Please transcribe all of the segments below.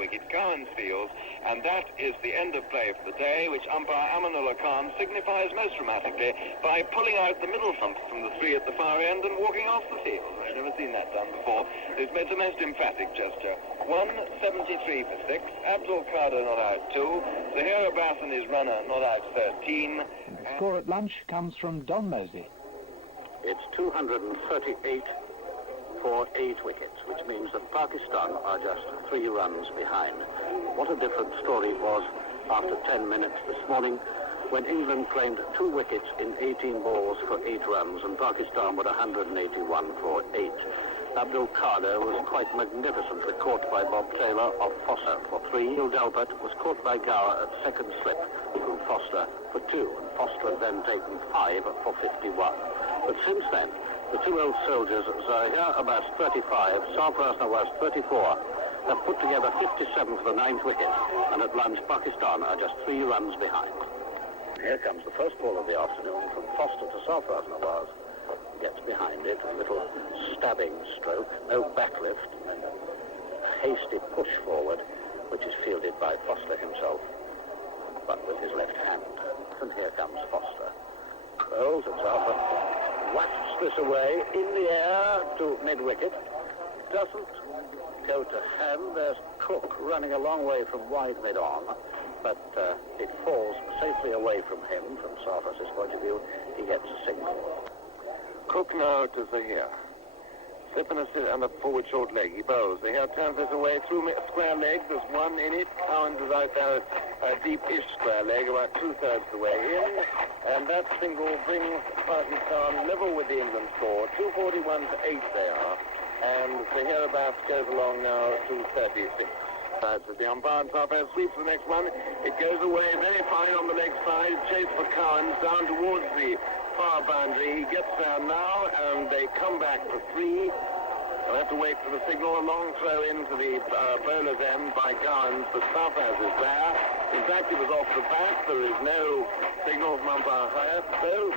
wicket Cohen's fields, and that is the end of play for the day, which umpire Amanullah Khan signifies most dramatically by pulling out the middle stump from the three at the far end and walking off the field. I've never seen that done before. It's a most emphatic gesture. 173 for 6, Abdul Qadir not out 2, Zahir Abbas and his runner not out 13. The score at lunch comes from Don Mosley. It's 238 for 8 wickets, which means that Pakistan are just 3 runs behind. What a different story it was after 10 minutes this morning when England claimed 2 wickets in 18 balls for 8 runs and Pakistan were 181 for 8. Abdul Qadir was quite magnificently caught by Bob Taylor of Foster for 3. Neil Delpit was caught by Gower at second slip from Foster for 2, and Foster had then taken 5 for 51. But since then, the two old soldiers, Zahir Abbas 35, Sarfraz Nawaz 34, have put together 57 for the 9th wicket, and at lunch Pakistan are just 3 runs behind. Here comes the first ball of the afternoon from Foster to Sarfraz Nawaz. Gets behind it, a little stabbing stroke, no backlift, a hasty push forward, which is fielded by Foster himself, but with his left hand. And here comes Foster. Bowls at Sarfraz, wafts this away in the air to mid-wicket. Doesn't go to hand. There's Cook running a long way from wide mid-on, but it falls safely away from him, from Sarfraz's point of view. He gets a single. Cook now to Zahir. Slip and a forward short leg. He bowls. Zahir turns this away through square leg. There's one in it. Cowan is out there a deep-ish square leg, about 2/3 the way in. And that single brings Pakistan level with the England score. 241 to 8 they are. And Zahir Abbas goes along now to 36. The umpire and Sarfraz sweeps the next one. It goes away very fine on the leg side. Chase for Cowan down towards the far boundary. He gets there now, and they come back for 3. They'll have to wait for the signal. A long throw into the bowler's end by Cowan, but Sarfraz is there. In fact, it was off the bat. There is no signal from umpire Hayat. So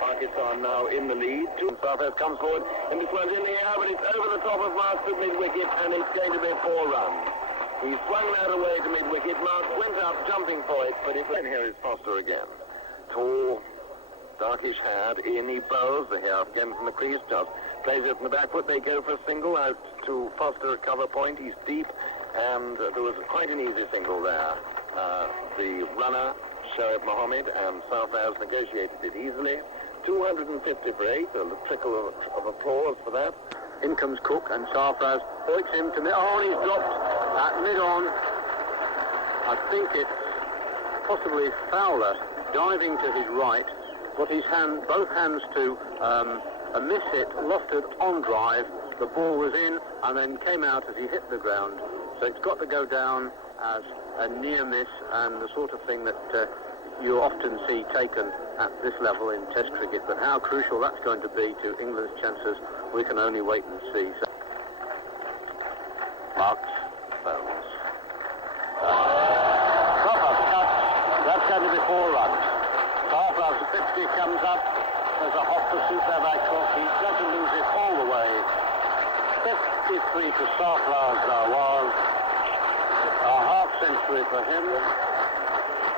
Pakistan now in the lead. Sarfraz comes forward, and this one's in the air, but it's over the top of Marks at mid-wicket, and it's going to be 4 runs. He swung that away to mid-wicket. Marks went up jumping for it, but and here is Foster again. Tall, darkish-haired, in he bowls. The hair again from the crease, just plays it from the back foot. They go for a single out to Foster at cover point. He's deep, and there was quite an easy single there. The runner, Shoaib Mohammed, and Sarfraz negotiated it easily. 250 for 8, a trickle of applause for that. In comes Cook, and Sarfraz points him to mid. Oh, he's dropped at mid-on. I think it's possibly Fowler diving to his right, got his hand, both hands to miss it, lofted on drive. The ball was in and then came out as he hit the ground. So it's got to go down as a near miss and the sort of thing that you often see taken at this level in Test cricket. But how crucial that's going to be to England's chances, we can only wait and see. So, Marks, bowls. That's going to be 4 runs. Sarfraz 50 comes up. There's a hot pursuit there by Cook. He's going to lose it all the way. 53 for Sarfraz was a half-century for him.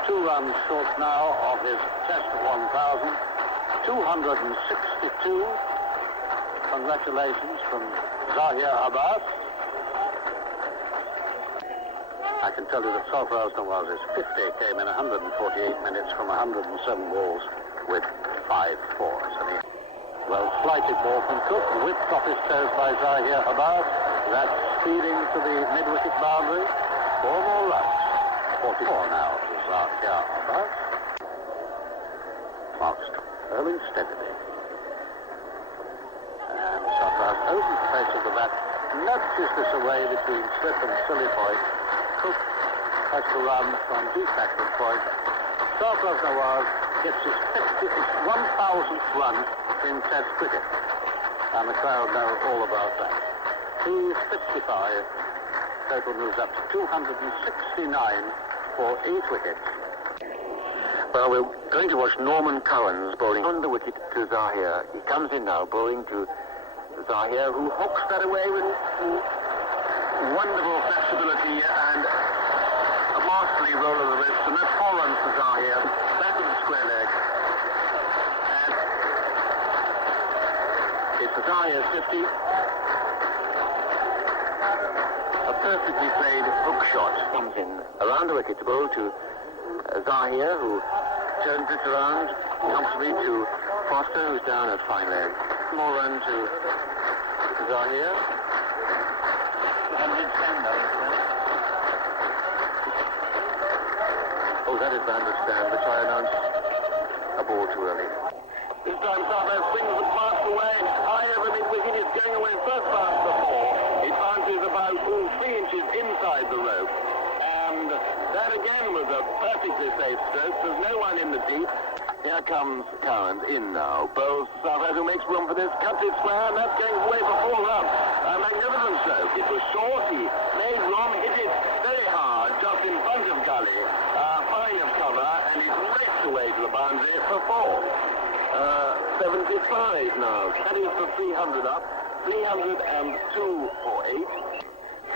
2 runs short now of his Test 1000. 262. Congratulations from Zahir Abbas. I can tell you that Sarfraz Nawaz's 50 came in 148 minutes from 107 balls with 5 fours. And well, slighted ball from Cook, whipped off his toes by Zahir Abbas. That's speeding to the mid-wicket boundary. 4 more runs. 44 now to Zahir Abbas. Marks curling steadily. And Sarfraz opens the face of the bat, nudges this away between slip and silly point. Cook has to run from deep backward point. Sarfraz Nawaz gets his 1000th run in Test cricket. And the crowd know all about that. He's 55. Total moves up to 269 for 8 wickets. Well, we're going to watch Norman Cohen's bowling on the wicket to Zahir. He comes in now, bowling to Zahir, who hooks that away with wonderful flexibility and a masterly roll of the wrist, and that's 4 runs for Zahir, back of the square leg. And it's a Zahir 50. A perfectly played hook shot comes in around the wicket to bowl to Zahir, who turns it around comfortably to Foster, who's down at fine leg. More run to Zahir. Oh, that is the 100 stand, which I announced a ball too early. This time Sabo swings the pass away high over mid-wicket. It's going away first pass the 4. It bounces about 3 inches inside the rope. And that again was a perfectly safe stroke. There's no one in the deep. Here comes Cowan in now. Bowles Sabo, who makes room for this, cuts it square, and that's going away for 4 runs. A magnificent stroke. It was short. He made room, hit it very hard, just in front of Gully. Fine of cover, and he raced away to the boundary for 4. 75 now. Caddy for 300 up. 302 for 8.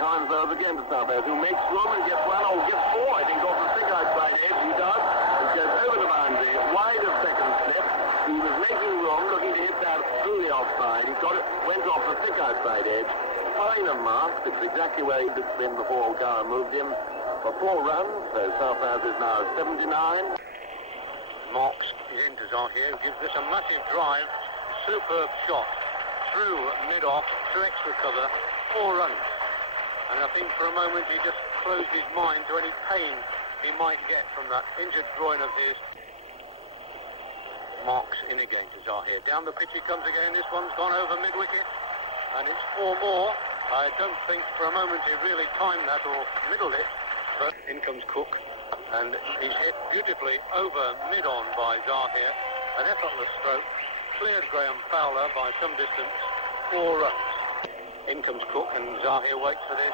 Cowan throws again to Sabo, who makes room and gets 1 or gets 4, I think, off the thick outside edge. He does. It goes over the boundary, wide of second slip. He was making room, looking to hit that through the offside. He got it, went off the thick outside edge. Fine of mark. It's exactly where he'd been before Gower moved him for 4 runs. So Sarfraz is now 79. Marks is into Zahir, who gives this a massive drive. Superb shot through mid-off, to extra cover, 4 runs. And I think for a moment he just closed his mind to any pain he might get from that injured groin of his. Marks in again to Zahir. Down the pitch he comes again. This one's gone over mid-wicket. And it's 4 more. I don't think for a moment he really timed that or middled it. But in comes Cook. And he's hit beautifully over mid-on by Zahir. An effortless stroke. Cleared Graham Fowler by some distance. 4 runs. In comes Cook, and Zahir waits for this.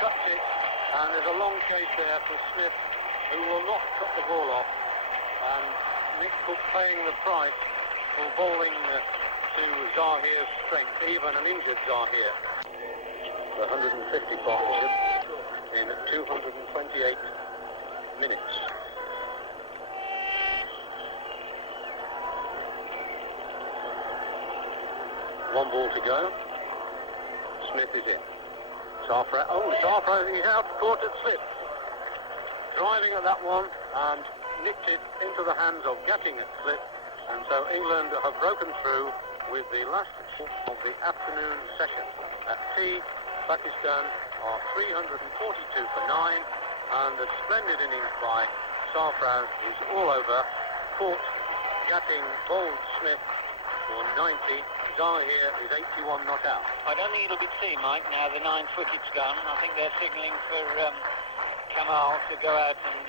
Cuts it, and there's a long chase there for Smith, who will not cut the ball off. And Nick Cook paying the price for bowling to Zahir's strength, even an injured Zahir. The 150 partnership in 228 minutes. One ball to go. Smith is in. Sarfraz, he's out, caught at slip. Driving at that one and nicked it into the hands of Gatting at slip. And so England have broken through with the last of the afternoon session. At tea, Pakistan are 342 for 9, and a splendid innings by Sarfraz is all over. Caught, Gatting, bowled Smith for 90. Zahir is 81 not out. I don't think it'll be tea, Mike, now the 9th wicket's gone. I think they're signalling for Kamal to go out and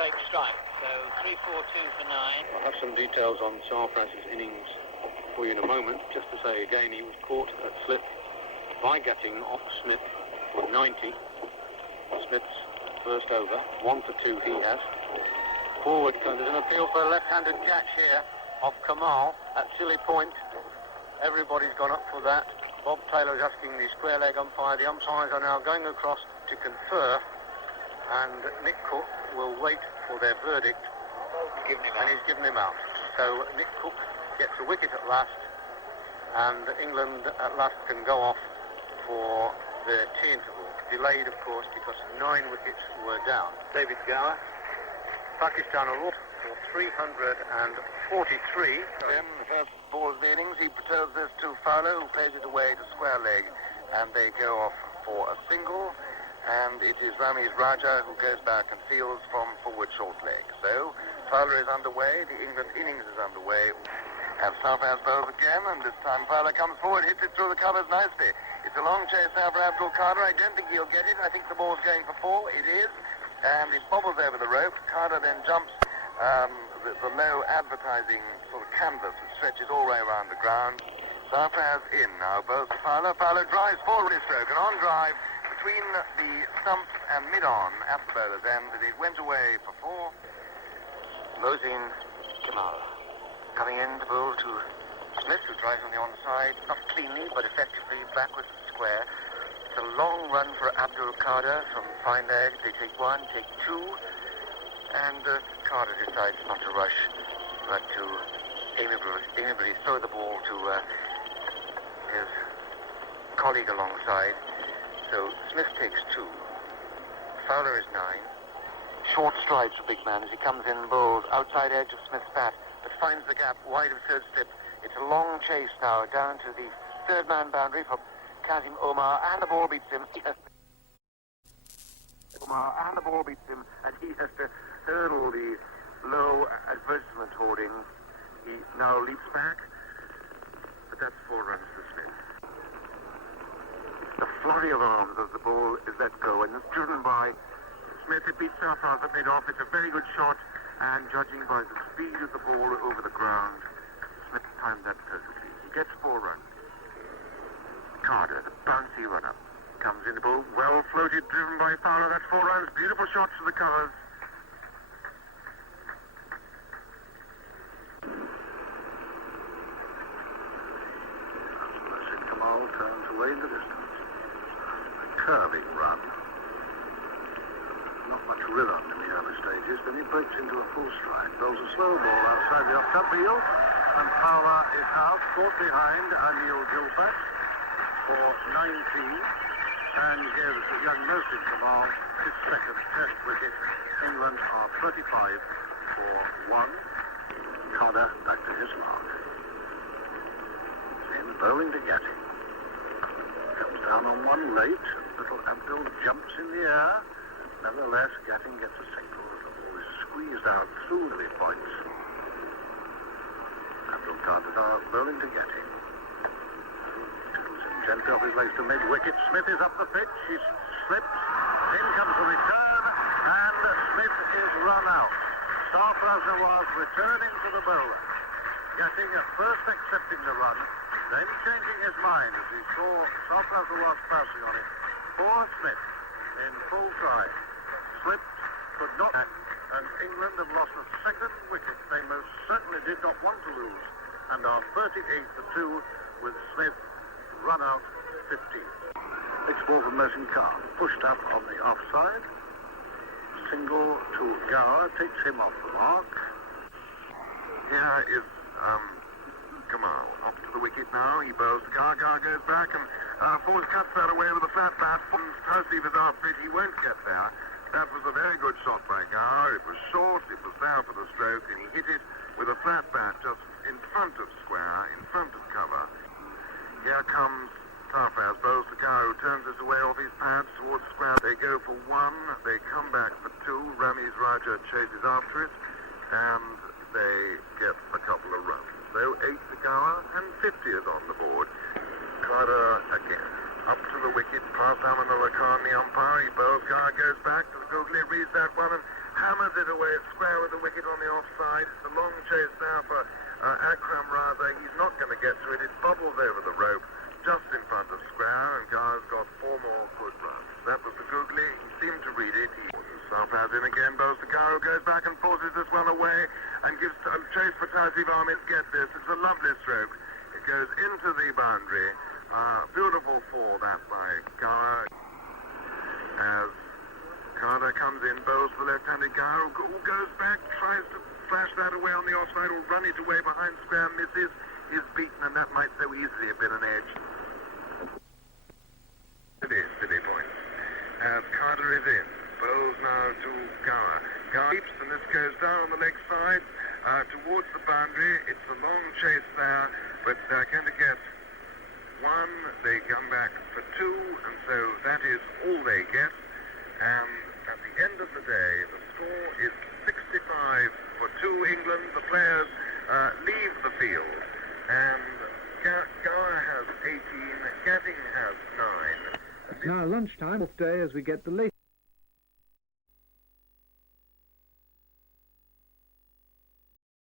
take strike. So 3-4-2 for 9. I'll have some details on Sarfraz's innings for you in a moment. Just to say again, he was caught at slip by Gatting off Smith for 90. Smith's first over. 1 for 2 he has. Forward, there's an appeal for a left-handed catch here off Kamal at Silly Point. Everybody's gone up for that. Bob Taylor is asking the square leg umpire. The umpires are now going across to confer, and Nick Cook will wait for their verdict. And he's given him out. So Nick Cook gets a wicket at last, and England at last can go off for their tea interval. Delayed, of course, because 9 wickets were down. David Gower. Pakistan are off for 343. Then the first ball of the innings, he throws this to Fowler, who plays it away to square leg, and they go off for a single, and it is Ramesh Raja who goes back and fields from forward short leg. So Fowler is underway, the England innings is underway. Have Sarfraz bowls again, and this time Fowler comes forward, hits it through the covers nicely. It's a long chase now for Abdul Qadir. I don't think he'll get it. I think the ball's going for 4. It is, and it bobbles over the rope. Qadir then jumps the low advertising sort of canvas that stretches all the way around the ground. Sarfraz in now, both Fowler. Fowler drives forward his stroke, and on drive between the stumps and mid-on at the bowler's end, and it went away for 4. Mohsin Kamal coming in to bowl to Smith, who drives on the onside, not cleanly but effectively backwards and square. It's a long run for Abdul Qadir from fine leg. They take one, take two, and Qadir decides not to rush, but to amiably throw the ball to his colleague alongside. So Smith takes two. Fowler is 9. Short strides for big man as he comes in and bowls outside edge of Smith's bat, but finds the gap wide of third slip. It's a long chase now down to the third man boundary for Kazim Omar, and the ball beats him. And he has to hurdle the low advertisement hoarding. He now leaps back, but that's 4 runs to Smith. The flurry of arms as the ball is let go, and it's driven by Smith. It beats Sarfraz at mid-off. It's a very good shot, and judging by the speed of the ball over the ground, Smith timed that perfectly. He gets 4 runs. Qadir, the bouncy run-up, comes in the ball, well floated, driven by Fowler. That's 4 runs. Beautiful shots to the covers. Kamal turns away in the distance. A curving run. Not much rhythm in the early stages, then he breaks into a full stride, throws a slow ball outside the off-top field, and Fowler is out, caught behind Anil Gilfat for 19, and gives young Mohsin Kamal his second test wicket. England are 35 for 1. Qadir back to his mark. In bowling to Gatting. Comes down on one late. Little Abdul jumps in the air. Nevertheless, Gatting gets a single. The ball is squeezed out through the points. Abdul Qadir now bowling to Gatting. Tittles in gently off his legs to mid-wicket. Smith is up the pitch. He slips. In comes the return. And Smith is run out. Sarfraz was returning to the bowler. Gatting at first accepting the run, then changing his mind as he saw Sarfraz was passing on it. For Smith in full stride. Slipped, could not, and England have lost a second wicket they most certainly did not want to lose, and are 38 for 2 with Smith run out 15. Pitch ball from Mohsin Khan, pushed up on the offside. Single to Gower, takes him off the mark. Here is Kamal up to the wicket now. He bows. Gower goes back and Force cuts that away with a flat bat. Tausif is off it. He won't get there. That was a very good shot by Gower. It was short. It was there for the stroke, and he hit it with a flat bat just in front of square, in front of cover. Here comes Sarfraz, bows to Gower, who turns this away off his pads towards square. They go for 1. They come back for 2. Ramiz Raja chases after it, and they get a couple of runs. So 8 to Gower, and 50 is on the board. Qadir again. Up to the wicket, past Aminullah Khan, the umpire. He bows. Gower goes back to the googly, reads that one and hammers it away square with the wicket on the offside. It's a long chase now for Akram Raza. He's not going to get to it. It bubbles over the rope just in front of square, and Gower's got 4 more good runs. That was the googly. He seemed to read it. Sarfraz in again, bows to Gower, goes back and forces this one away and gives a chase for Tausif Ahmed. Get this. It's a lovely stroke. It goes into the boundary. Beautiful fall that by Gower. As Qadir comes in, bows the left-handed Gower, who goes back, tries to flash that away on the offside or run it away behind square, misses, is beaten, and that might so easily have been an edge. Silly point. As Qadir is in, bows now to Gower. Gower leaps, and this goes down on the leg side towards the boundary. It's a long chase there, but they're going to get 1, they come back for 2, and so that is all they get. And at the end of the day, the score is 65 for 2 England. The players leave the field, and Gower has 18, Gatting has 9. It's now lunchtime, off day as we get the latest.